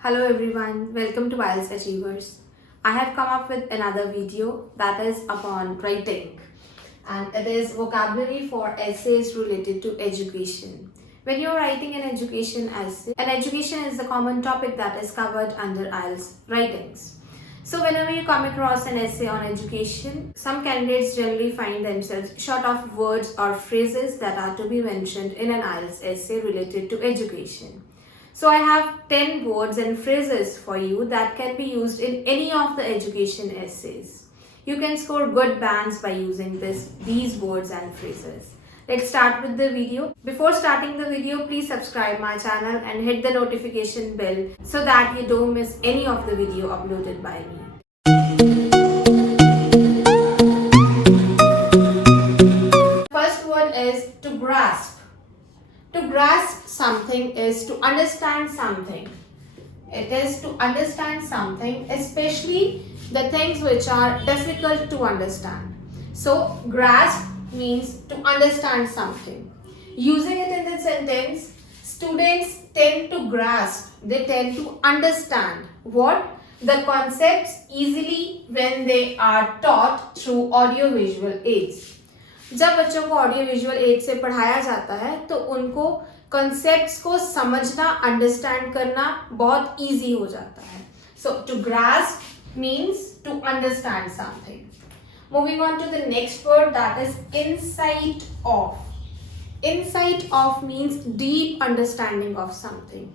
Hello everyone, welcome to IELTS Achievers. I have come up with another video that is upon writing, and it is vocabulary for essays related to education. When you're writing an education essay, and education is the common topic that is covered under IELTS writings. So whenever you come across an essay on education, some candidates generally find themselves short of words or phrases that are to be mentioned in an IELTS essay related to education. So I have 10 words and phrases for you that can be used in any of the education essays. You can score good bands by using these words and phrases. Let's start with the video. Before starting the video, please subscribe my channel and hit the notification bell so that you don't miss any of the video uploaded by me. First word is to grasp. To grasp something is to understand something. It is to understand something, especially the things which are difficult to understand. So, grasp means to understand something. Using it in the sentence, students tend to grasp, they tend to understand what? The concepts easily when they are taught through audio-visual aids. जब बच्चों को audio visual add से पढ़ाया जाता है तो उनको कॉन्सेप्ट्स को समझना अंडरस्टैंड करना बहुत इजी हो जाता है. So to grasp means to understand something. Moving on to the next word that is insight of. Insight of means deep understanding of something.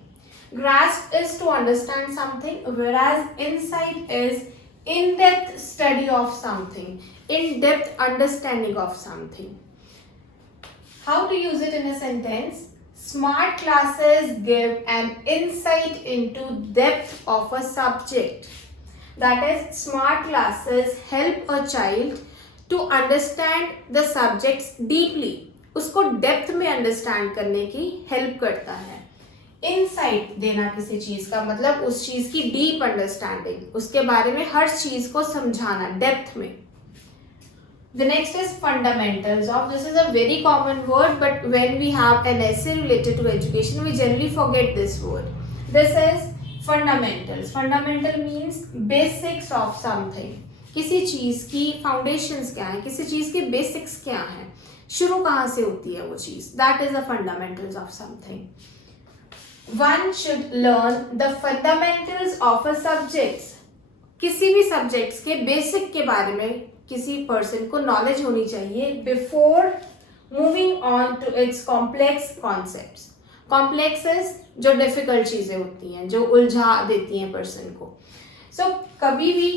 Grasp is to understand something, whereas insight is in-depth study of something, in-depth understanding of something. How to use it in a sentence? Smart classes give an insight into depth of a subject. That is, smart classes help a child to understand the subjects deeply. उसको डेप्थ में अंडरस्टैंड करने की हेल्प करता है. इनसाइट देना किसी चीज का मतलब उस चीज की डीप अंडरस्टैंडिंग, उसके बारे में हर चीज को समझाना डेप्थ में. The next is fundamentals of. This is a very common word, but when we have an essay related to education we generally forget this word. This is fundamentals. Fundamental means basics of something. किसी चीज की फाउंडेशंस क्या है, किसी चीज के बेसिक्स क्या है, शुरू कहाँ से होती है वो चीज. That is the fundamentals of something. One should learn the fundamentals of a subjects. किसी भी सब्जेक्ट्स के बेसिक के बारे में किसी पर्सन को नॉलेज होनी चाहिए before moving on to its complex concepts. Complexes जो डिफिकल्ट चीजें होती हैं, जो उलझा देती हैं पर्सन को. सो कभी भी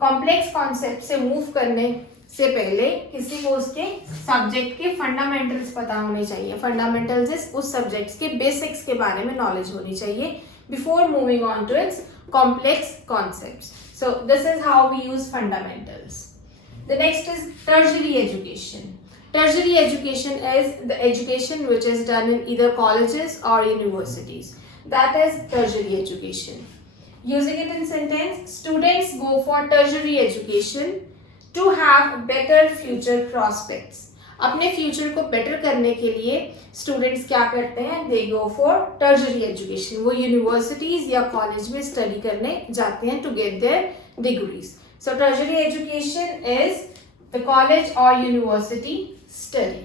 कॉम्प्लेक्स कॉन्सेप्ट से मूव करने से पहले किसी को उसके सब्जेक्ट के फंडामेंटल्स पता होने चाहिए. फंडामेंटल्स उस सब्जेक्ट्स के बेसिक्स के बारे में नॉलेज होनी चाहिए before moving on to its complex concepts. So this is how we use fundamentals. The next is tertiary education. Tertiary education is the education which is done in either colleges or universities. That is tertiary education. Using it in sentence, students go for tertiary education to have better future prospects. अपने future को better करने के लिए students क्या करते हैं? They go for tertiary education. वो universities या कॉलेज में स्टडी करने जाते हैं to get their degrees. So tertiary education is the college और university study.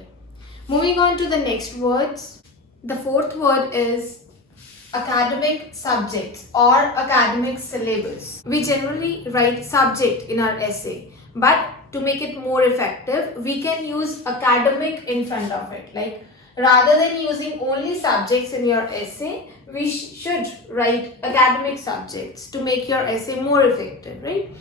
Moving on to the next words. The fourth word is academic subjects or academic syllabus. We generally write subject in our essay, but to make it more effective, we can use academic in front of it. Like rather than using only subjects in your essay, we should write academic subjects to make your essay more effective, right?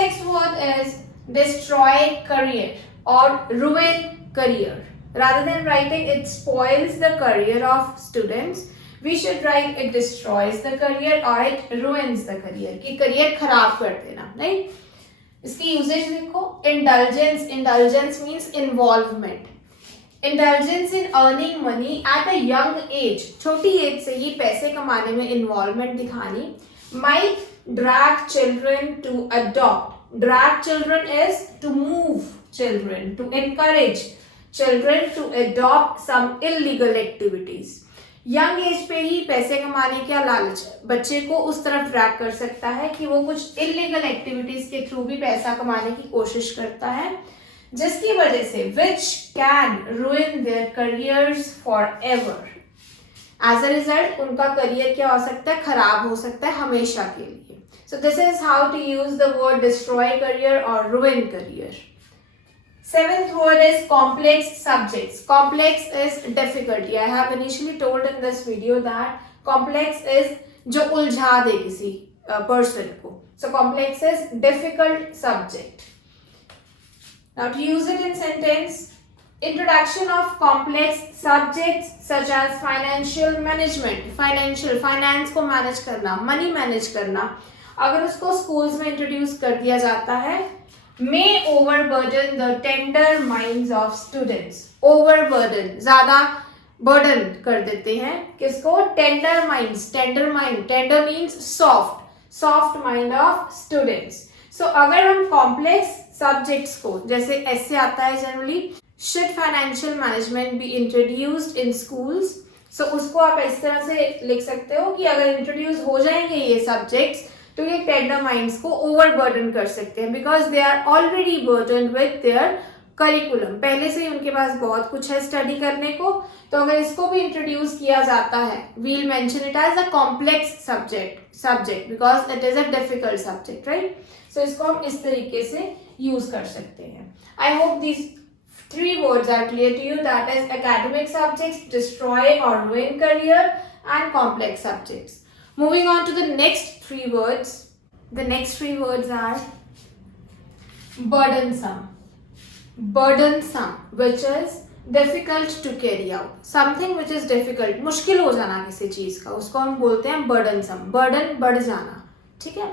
Sixth word is destroy career or ruin career. Rather than writing it spoils the career of students, we should write it destroys the career or it ruins the career. कि career खराब कर देना, right? इसकी usage देखो. Indulgence. Indulgence means involvement. Indulgence in earning money at a young age. छोटी एज से ही पैसे कमाने में involvement दिखानी might drag children to adopt. Drag children is to move children, to encourage children to adopt some illegal activities. Young age पे ही पैसे कमाने का लालच बच्चे को उस तरफ ड्रैग कर सकता है कि वो कुछ इलीगल एक्टिविटीज के थ्रू भी पैसा कमाने की कोशिश करता है, जिसकी वजह से which can ruin their careers forever. As a result उनका करियर क्या हो सकता है, खराब हो सकता है हमेशा के लिए। So this is how to use the word destroy career और ruin career. Seventh word is complex subjects. Complex is difficulty. I have initially told in this video that complex is जो उलझा दे किसी person को. So complex is difficult subject. Now to use it in sentence, introduction of complex subjects such as financial management. Finance को manage करना, money manage करना, अगर उसको schools में introduce कर दिया जाता है, may overburden the tender minds of students. Overburden, ज्यादा burden कर देते हैं किसको, tender minds. Tender means soft mind of students. So अगर हम complex subjects को, जैसे ऐसे आता है generally, should financial management be introduced in schools? So उसको आप इस तरह से लिख सकते हो कि अगर introduce हो जाएंगे ये subjects तो ये टेंडर माइंड्स को ओवरबर्डन कर सकते हैं, because they are already burden with their curriculum. पहले से ही उनके पास बहुत कुछ है स्टडी करने को, तो अगर इसको भी इंट्रोड्यूस किया जाता है, we'll mention it as a complex subject because it is a difficult subject, right. So इसको हम इस तरीके से यूज कर सकते हैं। I hope this 3 words are clear to you, that is academic subjects, destroy or ruin career, and complex subjects. Moving on to the next 3 words. The next 3 words are burdensome. Burdensome, which is difficult to carry out. Something which is difficult, मुश्किल हो जाना किसी चीज का, उसको हम बोलते हैं burdensome. Burden बढ़ जाना, ठीक है।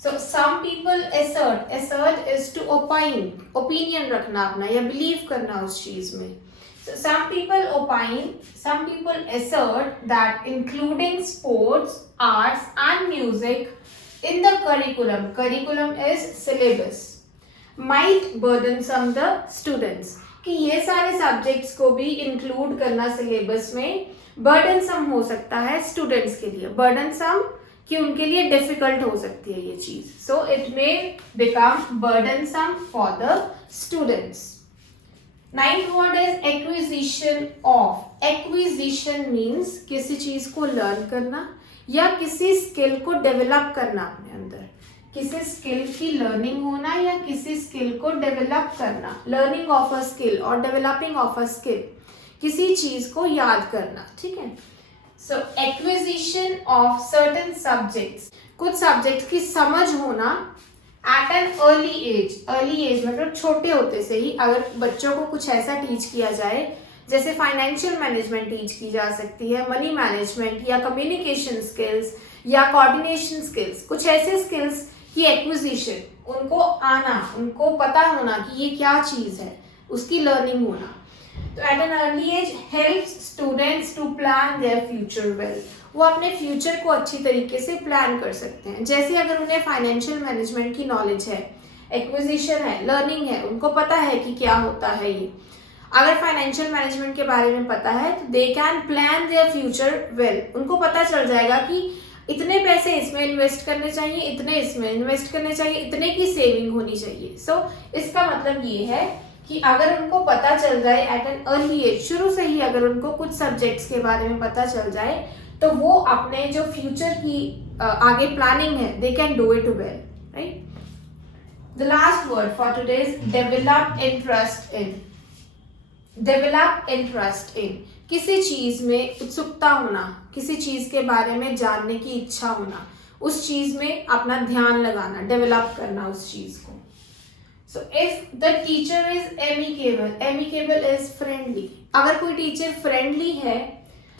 So some people assert is to opine, opinion रखना अपना या believe करना उस चीज में। So some people opine, some people assert that including sports, arts and music in the curriculum is syllabus, might burdensome the students. कि ये सारे subjects को भी include करना syllabus में burdensome हो सकता है students के लिए। burdensome कि उनके लिए difficult हो सकती है ये चीज। So it may become burdensome for the students. 9th word is acquisition of. Acquisition means किसी चीज को learn करना या किसी skill को develop करना अपने अंदर, किसी skill की learning होना या किसी skill को develop करना, learning of a skill और developing of a skill, किसी चीज को याद करना, ठीक है। So acquisition of certain subjects, कुछ subjects की समझ होना at an early age मतलब छोटे होते से ही। अगर बच्चों को कुछ ऐसा टीच किया जाए, जैसे फाइनेंशियल मैनेजमेंट टीच की जा सकती है, मनी मैनेजमेंट या कम्युनिकेशन स्किल्स या कोऑर्डिनेशन स्किल्स, कुछ ऐसे स्किल्स की एक्विजिशन, उनको आना, उनको पता होना कि ये क्या चीज़ है, उसकी लर्निंग होना। तो at an early age helps students to plan their future well. वो अपने फ्यूचर को अच्छी तरीके से प्लान कर सकते हैं। जैसे अगर उन्हें फाइनेंशियल मैनेजमेंट की नॉलेज है, एक्विजिशन है, लर्निंग है, उनको पता है कि क्या होता है ये, अगर फाइनेंशियल मैनेजमेंट के बारे में पता है तो they can plan their future well. उनको पता चल जाएगा कि इतने पैसे इसमें इन्वेस्ट करने चाहिए, इतने इसमें इन्वेस्ट करने चाहिए, इतने की सेविंग होनी चाहिए। सो इसका मतलब ये है कि अगर उनको पता चल जाए एट एन अर्ली एज, शुरू से ही अगर उनको कुछ सब्जेक्ट्स के बारे में पता चल जाए, तो वो अपने जो फ्यूचर की आगे प्लानिंग है, they can do it well, right. The last word for today is develop interest in. Develop interest in, किसी चीज में उत्सुकता होना, किसी चीज के बारे में जानने की इच्छा होना, उस चीज में अपना ध्यान लगाना, डेवलप करना उस चीज को। So if the teacher is amicable is friendly. अगर कोई टीचर फ्रेंडली है,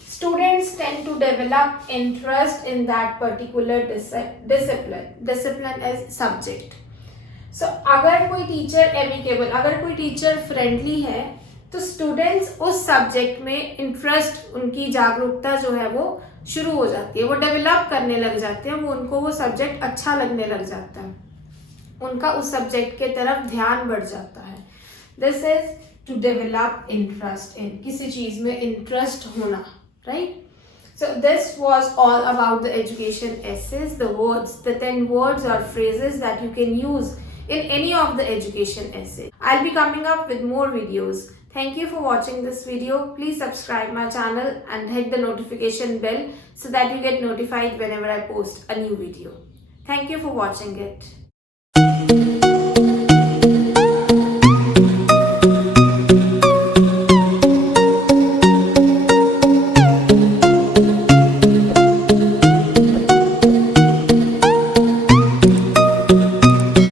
students tend to develop interest in that particular discipline. Discipline is subject. So अगर कोई टीचर amicable, अगर कोई टीचर फ्रेंडली है, तो स्टूडेंट्स उस सब्जेक्ट में इंटरेस्ट, उनकी जागरूकता जो है वो शुरू हो जाती है, वो डेवलप करने लग जाते हैं, वो उनको वो सब्जेक्ट अच्छा लगने लग जाता है, उनका उस सब्जेक्ट के तरफ ध्यान बढ़ जाता है। This is to develop interest in, किसी चीज में इंटरेस्ट होना, right. So this was all about the education essays, the words, the 10 words or phrases that you can use in any of the education essays. I'll be coming up with more videos. Thank you for watching this video. Please subscribe my channel and hit the notification bell so that you get notified whenever I post a new video. Thank you for watching it.